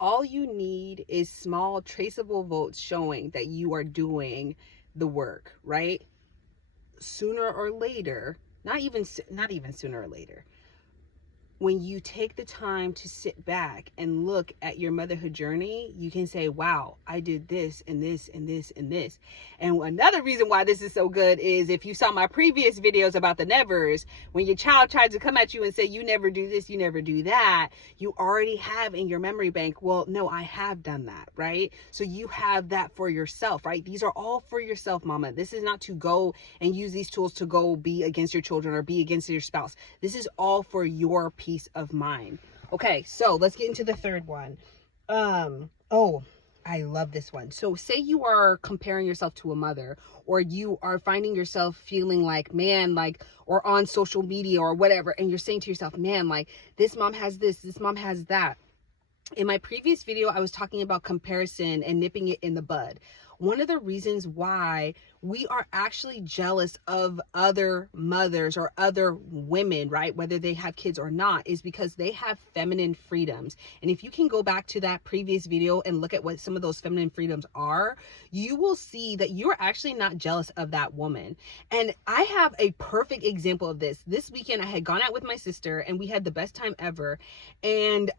all you need is small traceable votes showing that you are doing the work, right? Sooner or later, not even sooner or later, when you take the time to sit back and look at your motherhood journey, you can say, wow, I did this and this and this and this. And another reason why this is so good is if you saw my previous videos about the nevers, when your child tries to come at you and say, you never do this, you never do that, you already have in your memory bank, well, no, I have done that, right? So you have that for yourself, right? These are all for yourself, mama. This is not to go and use these tools to go be against your children or be against your spouse. This is all for your peace of mind. Okay, so let's get into the third one. Oh, I love this one. So say you are comparing yourself to a mother, or you are finding yourself feeling like, man, like, or on social media or whatever, and you're saying to yourself, man, like, this mom has this mom has that. In my previous video, I was talking about comparison and nipping it in the bud. One of the reasons why we are actually jealous of other mothers or other women, right, whether they have kids or not, is because they have feminine freedoms. And if you can go back to that previous video and look at what some of those feminine freedoms are, you will see that you're actually not jealous of that woman. And I have a perfect example of this. This weekend, I had gone out with my sister and we had the best time ever. And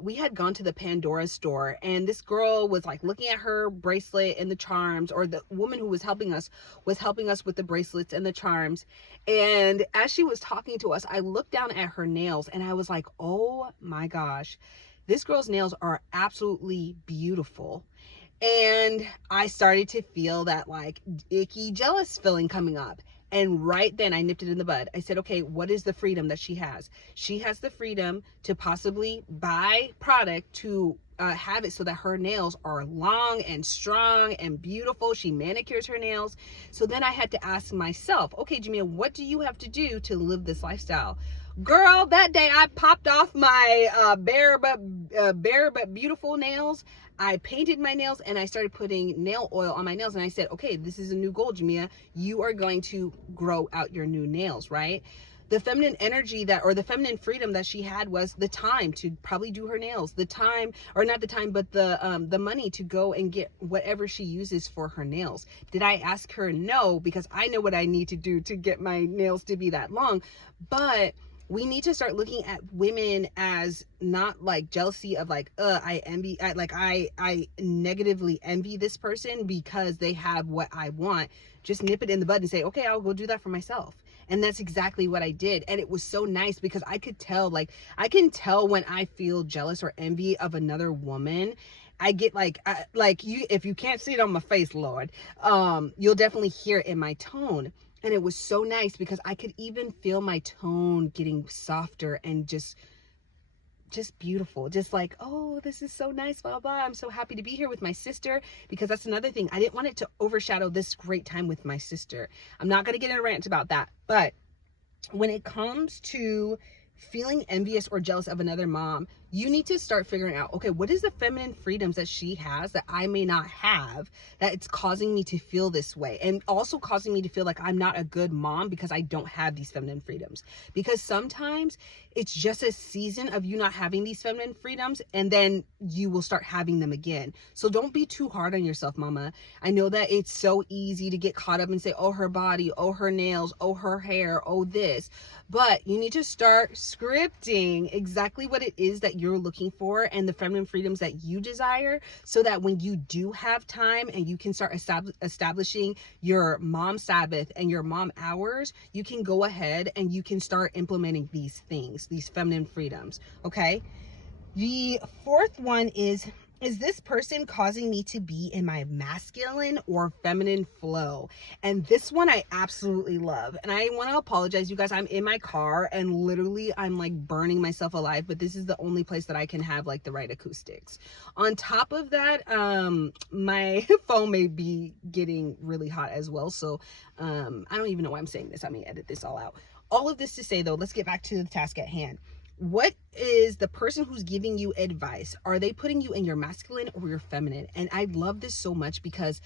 we had gone to the Pandora store, and this girl was like looking at her bracelet and the charms, or the woman who was helping us with the bracelets and the charms. And as she was talking to us, I looked down at her nails and I was like, oh my gosh, this girl's nails are absolutely beautiful. And I started to feel that like icky jealous feeling coming up. And right then I nipped it in the bud. I said, okay, what is the freedom that she has? She has the freedom to possibly buy product to have it so that her nails are long and strong and beautiful. She manicures her nails. So then I had to ask myself, okay, Jamia, what do you have to do to live this lifestyle? Girl, that day I popped off my bare but beautiful nails. I painted my nails and I started putting nail oil on my nails. And I said, okay, this is a new goal, Jamia. You are going to grow out your new nails, right? The feminine energy that, or the feminine freedom that she had was the time to probably do her nails, the time, or not the time, but the money to go and get whatever she uses for her nails. Did I ask her? No, because I know what I need to do to get my nails to be that long. But we need to start looking at women as not like jealousy of like, I negatively envy this person because they have what I want. Just nip it in the bud and say, okay, I'll go do that for myself. And that's exactly what I did. And it was so nice because I could tell, like, I can tell when I feel jealous or envy of another woman. I get like you, if you can't see it on my face, Lord, you'll definitely hear it in my tone. And it was so nice because I could even feel my tone getting softer and just beautiful. Just like, oh, this is so nice, blah, blah. I'm so happy to be here with my sister, because that's another thing. I didn't want it to overshadow this great time with my sister. I'm not going to get in a rant about that. But when it comes to feeling envious or jealous of another mom, you need to start figuring out, okay, what is the feminine freedoms that she has that I may not have, that it's causing me to feel this way, and also causing me to feel like I'm not a good mom because I don't have these feminine freedoms. Because sometimes it's just a season of you not having these feminine freedoms, and then you will start having them again. So don't be too hard on yourself, mama. I know that it's so easy to get caught up and say, oh, her body, oh, her nails, oh, her hair, oh, this. But you need to start scripting exactly what it is that you're looking for and the feminine freedoms that you desire, so that when you do have time and you can start establishing your mom Sabbath and your mom hours, you can go ahead and you can start implementing these things, these feminine freedoms. Okay. The fourth one is this person causing me to be in my masculine or feminine flow? And this one I absolutely love. And I want to apologize, you guys. I'm in my car and literally I'm like burning myself alive, but this is the only place that I can have like the right acoustics. On top of that, my phone may be getting really hot as well. So I don't even know why I'm saying this. I may edit this all out. All of this to say though, let's get back to the task at hand. What is the person who's giving you advice? Are they putting you in your masculine or your feminine? And I love this so much because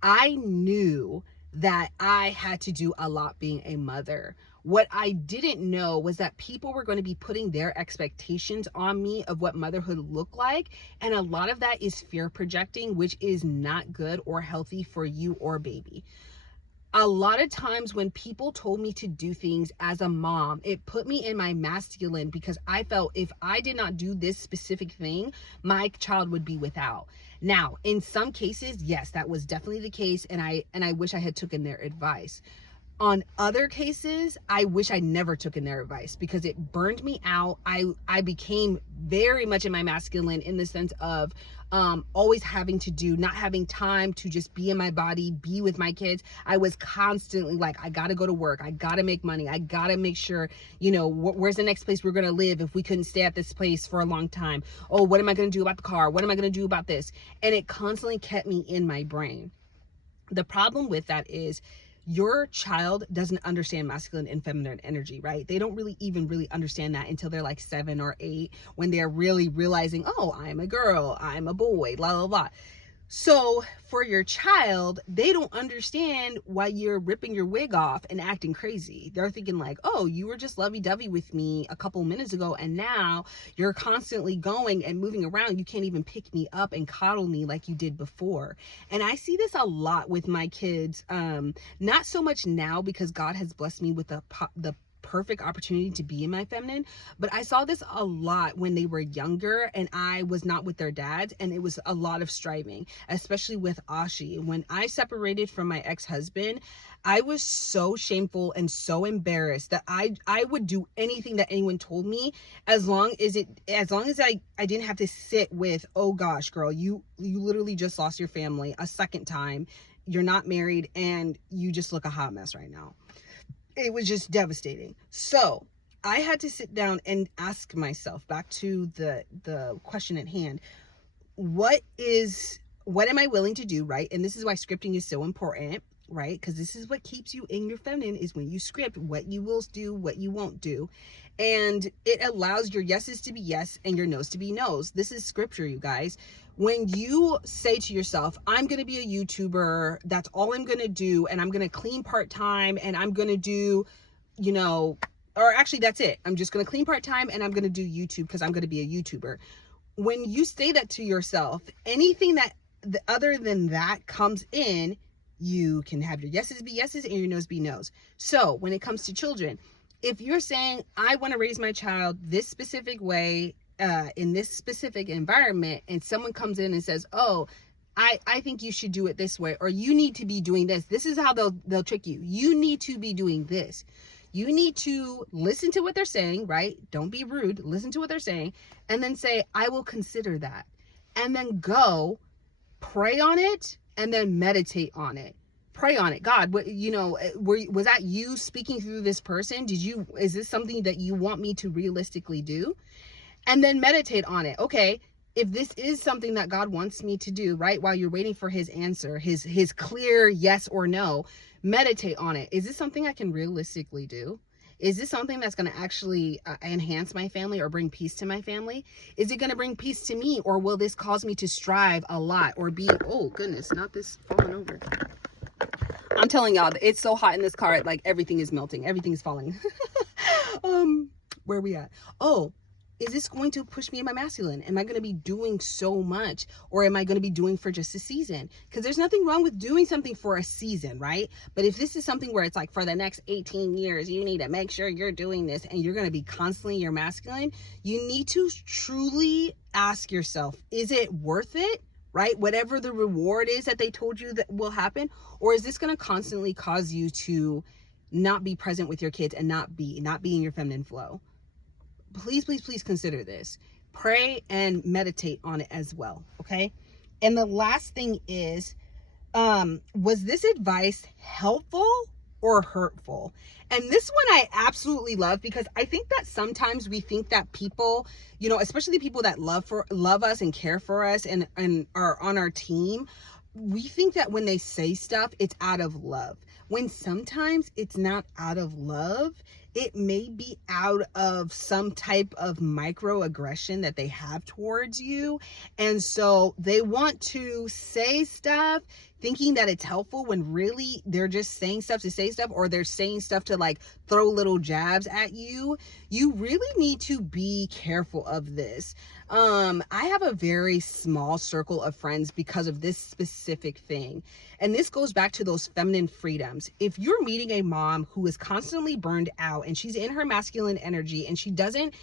I knew that I had to do a lot being a mother. What I didn't know was that people were going to be putting their expectations on me of what motherhood looked like. And a lot of that is fear projecting, which is not good or healthy for you or baby. A lot of times when people told me to do things as a mom, it put me in my masculine, because I felt if I did not do this specific thing, my child would be without. Now, in some cases, yes, that was definitely the case. And I wish I had taken their advice. On other cases, I wish I never took in their advice, because it burned me out. I became very much in my masculine, in the sense of always having to do, not having time to just be in my body, be with my kids. I was constantly like, I gotta go to work, I gotta make money, I gotta make sure, where's the next place we're gonna live if we couldn't stay at this place for a long time. Oh, what am I gonna do about the car? What am I gonna do about this? And it constantly kept me in my brain. The problem with that is, your child doesn't understand masculine and feminine energy, right? They don't really understand that until they're like 7 or 8, when they're really realizing, oh, I'm a girl, I'm a boy, blah, blah, blah. So for your child, they don't understand why you're ripping your wig off and acting crazy. They're thinking like, oh, you were just lovey-dovey with me a couple minutes ago, and now you're constantly going and moving around. You can't even pick me up and coddle me like you did before. And I see this a lot with my kids. Not so much now, because God has blessed me with the perfect opportunity to be in my feminine, but I saw this a lot when they were younger and I was not with their dads, and it was a lot of striving, especially with Ashi. When I separated from my ex-husband, I was so shameful and so embarrassed that I would do anything that anyone told me, as long as I didn't have to sit with, oh gosh, girl, you literally just lost your family a second time, you're not married, and you just look a hot mess right now. It was just devastating. So I had to sit down and ask myself, back to the question at hand, what am I willing to do, right? And this is why scripting is so important, right? Because this is what keeps you in your feminine, is when you script what you will do, what you won't do. And it allows your yeses to be yes and your no's to be no's. This is scripture, you guys. When you say to yourself, I'm going to be a YouTuber, that's all I'm going to do, and I'm going to clean part-time, and I'm going to do, or actually that's it. I'm just going to clean part-time and I'm going to do YouTube because I'm going to be a YouTuber. When you say that to yourself, anything that other than that comes in, you can have your yeses be yeses and your no's be no's. So when it comes to children, if you're saying, I want to raise my child this specific way, in this specific environment, and someone comes in and says, oh, I think you should do it this way, or you need to be doing this. This is how they'll trick you. You need to be doing this. You need to listen to what they're saying, right? Don't be rude. Listen to what they're saying, and then say, I will consider that. And then go pray on it, and then meditate on it. Pray on it. God, was that you speaking through this person? Is this something that you want me to realistically do? And then meditate on it. Okay, if this is something that God wants me to do, right, while you're waiting for his answer, his clear yes or no, meditate on it. Is this something I can realistically do? Is this something that's going to actually enhance my family or bring peace to my family? Is it going to bring peace to me, or will this cause me to strive a lot or be, oh goodness, not this falling over. I'm telling y'all, it's so hot in this car, like everything is melting, everything is falling. Where are we at? Oh, is this going to push me in my masculine? Am I going to be doing so much, or am I going to be doing for just a season? Because there's nothing wrong with doing something for a season, right? But if this is something where it's like for the next 18 years, you need to make sure you're doing this, and you're going to be constantly your masculine, you need to truly ask yourself, is it worth it? Right? Whatever the reward is that they told you that will happen, or is this going to constantly cause you to not be present with your kids and not be in your feminine flow? Please, please, please consider this. Pray and meditate on it as well. Okay. And the last thing is, was this advice helpful or hurtful? And this one I absolutely love, because I think that sometimes we think that people, especially people that love us and care for us and are on our team, we think that when they say stuff, it's out of love. When sometimes it's not out of love. It may be out of some type of microaggression that they have towards you. And so they want to say stuff thinking that it's helpful when really they're just saying stuff to say stuff, or they're saying stuff to like throw little jabs at you. You really need to be careful of this. I have a very small circle of friends because of this specific thing. And this goes back to those feminine freedoms. If you're meeting a mom who is constantly burned out and she's in her masculine energy and she doesn't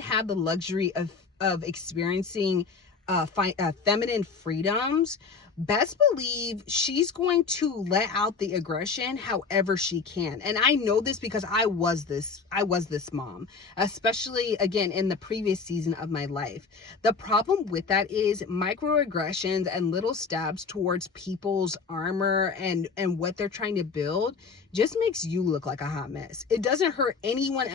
have the luxury of experiencing feminine freedoms, best believe she's going to let out the aggression however she can. And I know this because I was this mom, especially again in the previous season of my life. The problem with that is microaggressions and little stabs towards people's armor and what they're trying to build just makes you look like a hot mess. It doesn't hurt anyone